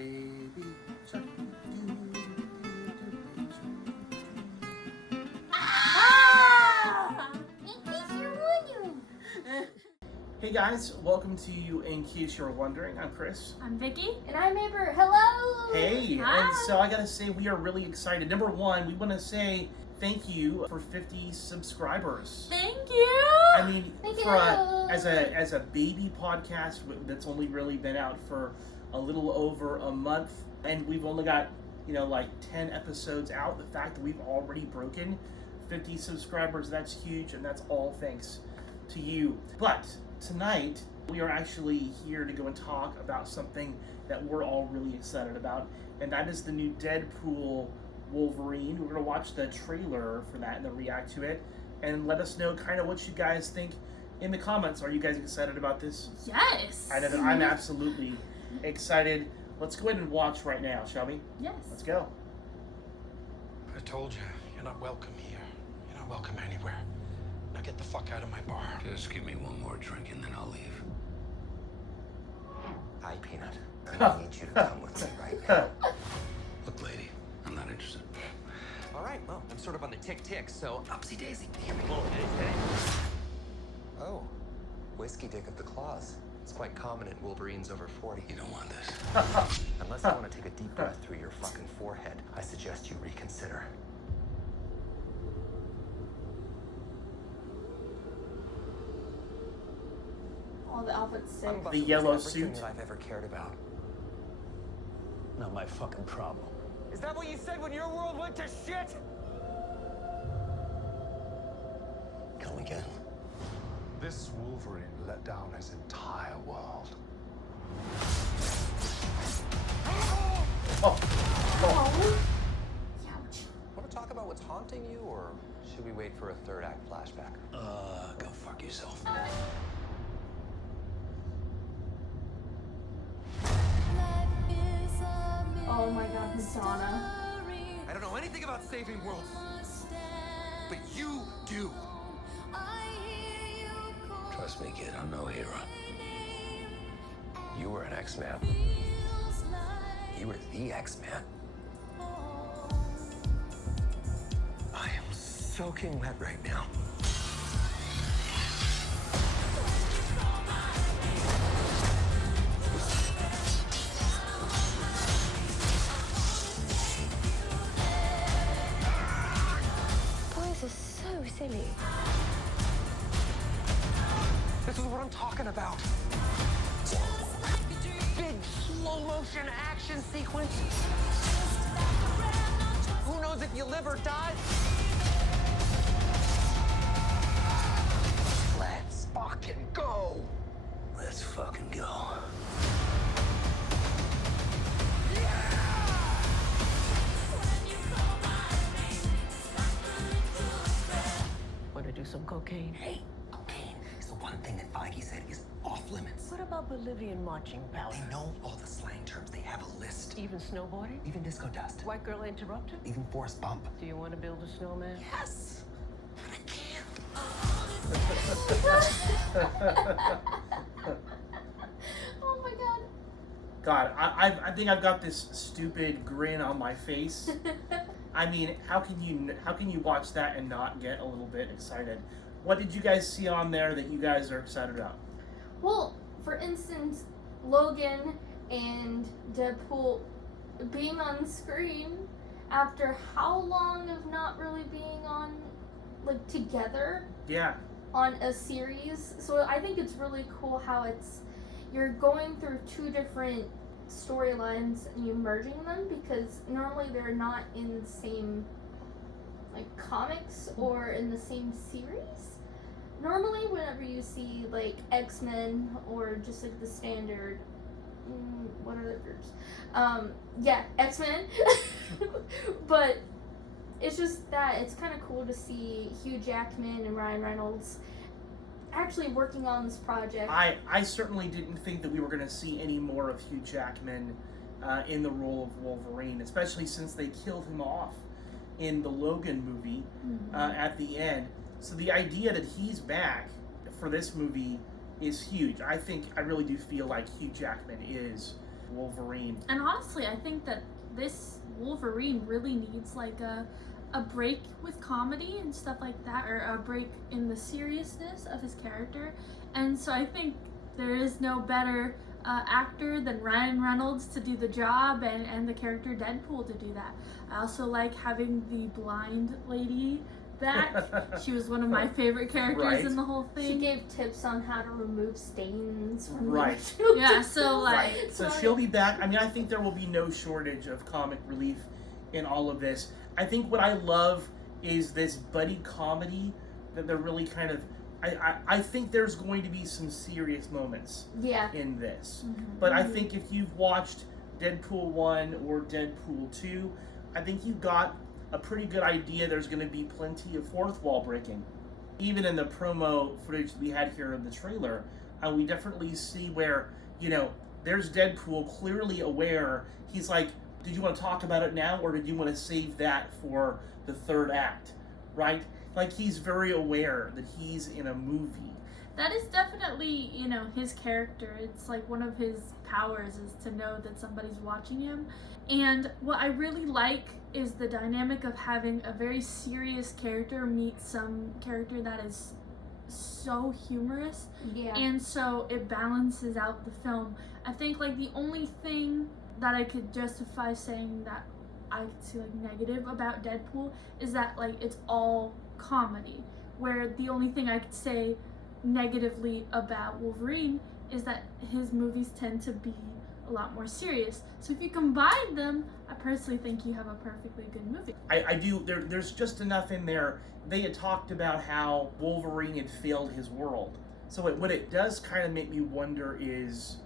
baby shark. Hey guys, welcome to In Case You're Wondering. I'm Chris. I'm Vicky. And I'm Amber. Hello! Hey, Hi. and so I gotta say we are really excited. Number one, we want to say thank you for 50 subscribers. Thank you! I mean, Thank for you. as a baby podcast that's only really been out for a little over a month, and we've only got, like 10 episodes out, the fact that we've already broken 50 subscribers, that's huge, and that's all thanks to you. But tonight, we are actually here to go and talk about something that we're all really excited about, and that is the new Deadpool Wolverine. We're going to watch the trailer for that and then react to it, and let us know kind of what you guys think in the comments. Are you guys excited about this? Yes! I know that I'm absolutely excited. Let's go ahead and watch right now, shall we? Yes. Let's go. I told you, you're not welcome here. You're not welcome anywhere. Now get the fuck out of my bar. Just give me one more drink and then I'll leave. Hi, Peanut. I need you to come with me right now. Look, lady, I'm not interested. All right, well, I'm sort of on the tick-tick, so upsy daisy. Here we go. Oh, whiskey dick of the claws. It's quite common in Wolverines over 40. You don't want this. Unless you want to take a deep breath through your fucking forehead, I suggest you reconsider. All the outfits say. I'm about The to lose yellow everything suit. that I've ever cared about. Not my fucking problem. Is that what you said when your world went to shit? Come again. This Wolverine let down his entire world. Oh. Ouch. Want to talk about what's haunting you, or should we wait for a third act flashback? Go fuck yourself. Oh my god, Kutsuna. I don't know anything about saving worlds, but you do. Trust me, kid, I'm no hero. You were an X-Man. You were the X-Man. I am soaking wet right now. Boys are so silly. This is what I'm talking about. Big slow motion action sequence. Who knows if you live or die? Let's fucking go. Let's fucking go. Want to do some cocaine? Hey, cocaine is the one thing that Feige said is off limits. What about Bolivian marching powder? They know all the slang terms. They have a list. Even snowboarding? Even disco dust. White girl interrupted? Even force bump. Do you want to build a snowman? Yes. But I can't. Oh my god. God, I think I've got this stupid grin on my face. I mean, how can you watch that and not get a little bit excited? What did you guys see on there that you guys are excited about? Well, for instance, Logan and Deadpool being on screen after how long of not really being on, like, together Yeah. on a series. So I think it's really cool how you're going through two different storylines and you're merging them, because normally they're not in the same, like, comics or in the same series. Normally whenever you see, like, X-Men or just, like, the standard, what are the groups? Yeah, X-Men. But it's just that it's kind of cool to see Hugh Jackman and Reynolds actually working on this project. I certainly didn't think that we were going to see any more of Hugh Jackman in the role of Wolverine, especially since they killed him off in the Logan movie at the end. So the idea that he's back for this movie is huge. I really do feel like Hugh Jackman is Wolverine. And honestly, I think that this Wolverine really needs like a break with comedy and stuff like that, or a break in the seriousness of his character. And so I think there is no better actor than Ryan Reynolds to do the job, and the character Deadpool to do that. I also like having the blind lady back. She was one of my favorite characters in the whole thing. She gave tips on how to remove stains from Yeah, so like So she'll be back. I mean, I think there will be no shortage of comic relief in all of this. I think what I love is this buddy comedy that they're really kind of... I think there's going to be some serious moments in this. But I think if you've watched Deadpool 1 or Deadpool 2, I think you got a pretty good idea there's going to be plenty of fourth wall breaking. Even in the promo footage that we had here in the trailer, we definitely see where, there's Deadpool clearly aware. He's like, did you want to talk about it now, or did you want to save that for the third act, right? Like, he's very aware that he's in a movie. That is definitely, his character. It's like one of his powers is to know that somebody's watching him. And what I really like is the dynamic of having a very serious character meet some character that is so humorous. Yeah. And so it balances out the film. I think like the only thing that I could justify saying that I could see like negative about Deadpool is that like it's all comedy, where the only thing I could say negatively about Wolverine is that his movies tend to be a lot more serious. So if you combine them, I personally think you have a perfectly good movie. I do. There's just enough in there. They had talked about how Wolverine had failed his world. So what it does kind of make me wonder is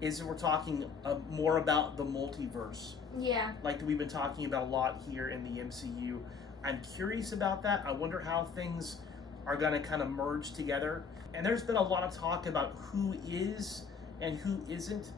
we're talking more about the multiverse. Yeah. Like we've been talking about a lot here in the MCU. I'm curious about that. I wonder how things are going to kind of merge together. And there's been a lot of talk about who is and who isn't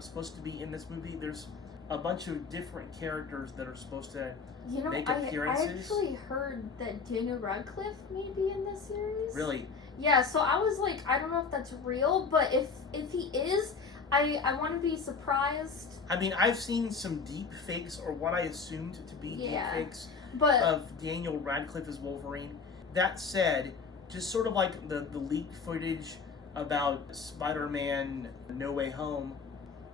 supposed to be in this movie. There's a bunch of different characters that are supposed to make appearances. I actually heard that Daniel Radcliffe may be in this series. Really? Yeah, so I was like, I don't know if that's real, but if he is, I want to be surprised. I mean, I've seen some deep fakes, or what I assumed to be deep fakes of Daniel Radcliffe as Wolverine. That said, just sort of like the leaked footage about Spider-Man No Way Home.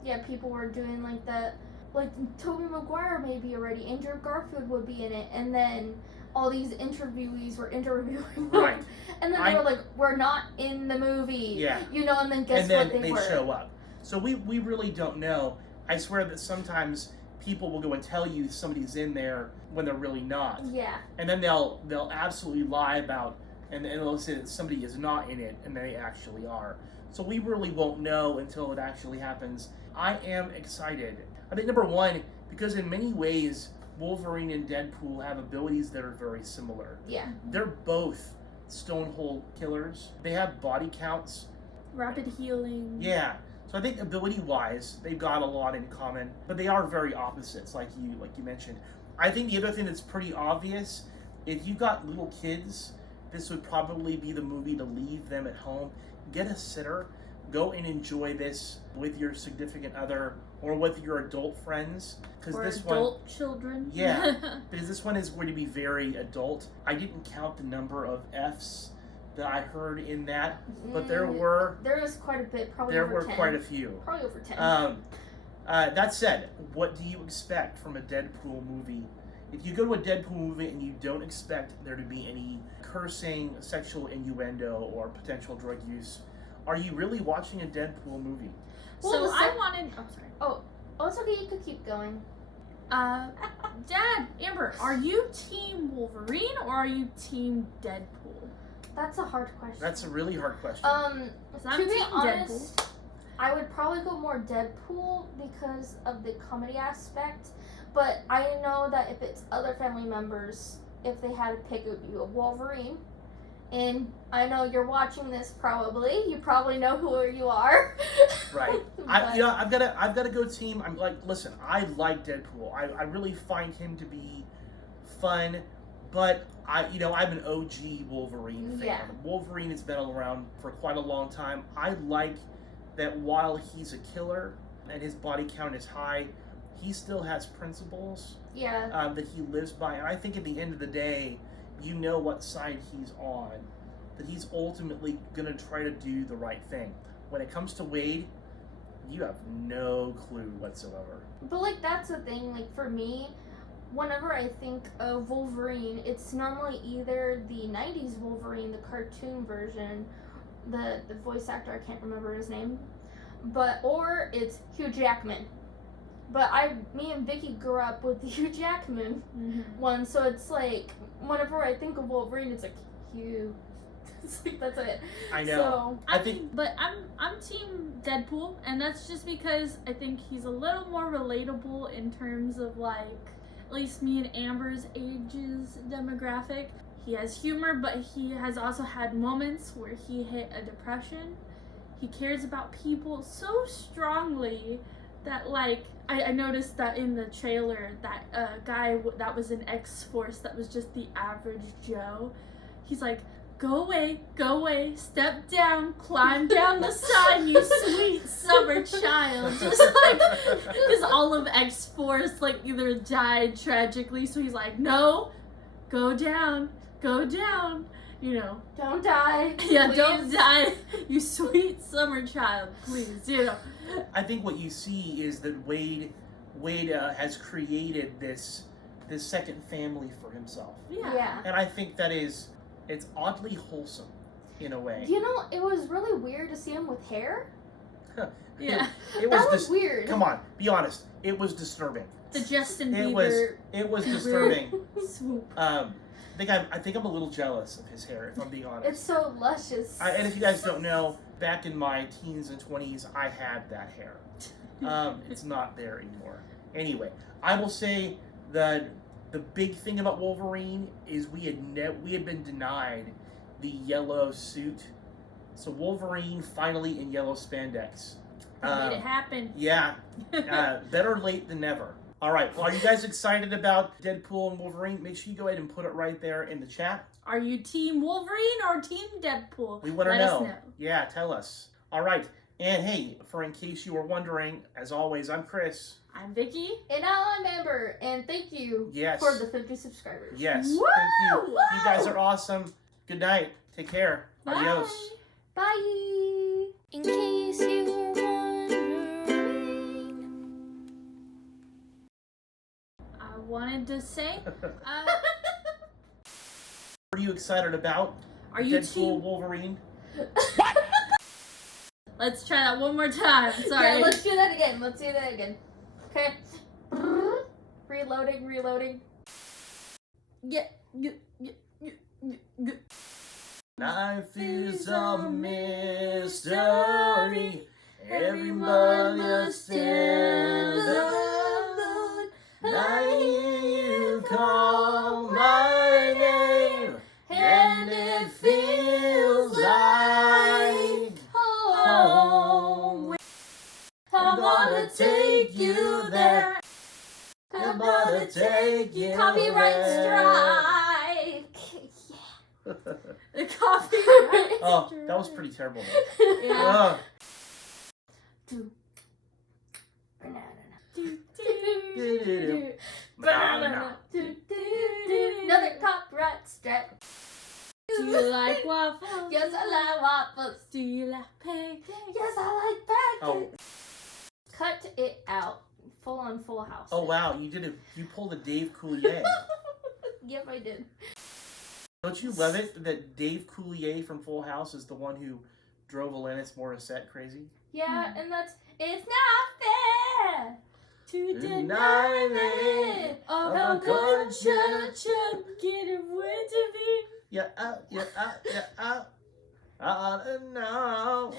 Yeah, people were doing like that. Like, Tobey Maguire maybe already. Andrew Garfield would be in it. And then all these interviewees were interviewing them. Right. And then they were like, we're not in the movie. Yeah. And then guess what they were. show up. So we really don't know. I swear that sometimes people will go and tell you somebody's in there when they're really not. Yeah. And then they'll absolutely lie about, and they'll say that somebody is not in it, and they actually are. So we really won't know until it actually happens. I am excited. I think, number one, because in many ways, Wolverine and Deadpool have abilities that are very similar. Yeah. They're both Stonehold killers. They have body counts. Rapid healing. Yeah. So I think ability-wise, they've got a lot in common, but they are very opposites, like you mentioned. I think the other thing that's pretty obvious, if you've got little kids, this would probably be the movie to leave them at home. Get a sitter. Go and enjoy this with your significant other or with your adult friends. Or this adult children. Yeah, because this one is going to be very adult. I didn't count the number of Fs that I heard in that, but there was quite a bit, probably there over were 10. quite a few. Probably over 10. That said, what do you expect from a Deadpool movie? If you go to a Deadpool movie and you don't expect there to be any cursing, sexual innuendo, or potential drug use, are you really watching a Deadpool movie? Well, so I wanted... Oh, sorry. Oh, it's okay. You could keep going. Dad, Amber, are you Team Wolverine or are you Team Deadpool? That's a hard question. That's a really hard question. To be honest, I would probably go more Deadpool because of the comedy aspect. But I know that if it's other family members, if they had to pick, it would be a Wolverine. And I know you're watching this probably. You probably know who you are. Right. I've got to go team. I'm like, listen, I like Deadpool. I really find him to be fun, but I'm an OG Wolverine fan. Yeah. Wolverine has been around for quite a long time. I like that while he's a killer, and his body count is high, he still has principles Yeah. that he lives by. And I think at the end of the day, you know what side he's on. That he's ultimately going to try to do the right thing. When it comes to Wade, you have no clue whatsoever. But, like, that's the thing. Like, for me, whenever I think of Wolverine, it's normally either the 90s Wolverine, the cartoon version, the voice actor, I can't remember his name, or it's Hugh Jackman. But me and Vicky grew up with the Hugh Jackman one, so it's like, whenever I think of Wolverine, it's like, Hugh. It's like, that's it. I know. So, I think, but I'm team Deadpool, and that's just because I think he's a little more relatable in terms of, like, at least me and Amber's ages demographic. He has humor, but he has also had moments where he hit a depression. He cares about people so strongly that, like, I noticed that in the trailer, that guy that was in X-Force that was just the average Joe, he's like, go away, step down, climb down the side, you sweet summer child. Just like, because all of X-Force, like, either died tragically, so he's like, no, go down, you know. don't die. Yeah, please. don't die, you sweet summer child, please, you know. I think what you see is that Wade has created this second family for himself. Yeah. And I think that it's oddly wholesome in a way. You know, it was really weird to see him with hair. Yeah. It That was weird. Come on, be honest. It was disturbing. The Justin It Bieber was disturbing. swoop. I think I'm a little jealous of his hair, if I'm being honest. It's so luscious. And if you guys don't know, back in my teens and 20s, I had that hair. It's not there anymore. Anyway, I will say that the big thing about Wolverine is we had been denied the yellow suit. So Wolverine finally in yellow spandex. Made it happen. Yeah. Better late than never. All right. Well, are you guys excited about Deadpool and Wolverine? Make sure you go ahead and put it right there in the chat. Are you team Wolverine or team Deadpool? We want to Let us know. Yeah, tell us. All right. And hey, in case you were wondering, as always, I'm Chris. I'm Vicky. And I'm Amber, and thank you Yes. for the 50 subscribers. Yes. Woo! Thank you. Woo! You guys are awesome. Good night. Take care. Bye. Adios. Bye! In case you were wondering. I wanted to say, Are you excited about are you Deadpool team? Wolverine? Let's try that one more time. Sorry. Yeah, let's do that again. Okay. Reloading. Yeah. Life is a mystery. Everybody understands. I hear you call my name, and it feels like home. I'm gonna take you there. I'm gonna take you Copyright there. strike. The copyright. Oh, that was pretty terrible. Yeah. Two. Banana. Banana. Another copyright strike. Do you like waffles? Yes, I like waffles. Do you like pancakes? Yes, I like pancakes. Oh. Cut it out. Full on Full House. Oh wow, you pulled a Dave Coulier. Yep, I did. Don't you love it that Dave Coulier from Full House is the one who drove Alanis Morissette crazy? Yeah, and it's not fair To Deny deny me it. Oh, of how a good good you get it way to be. Yeah, yeah, yeah, no.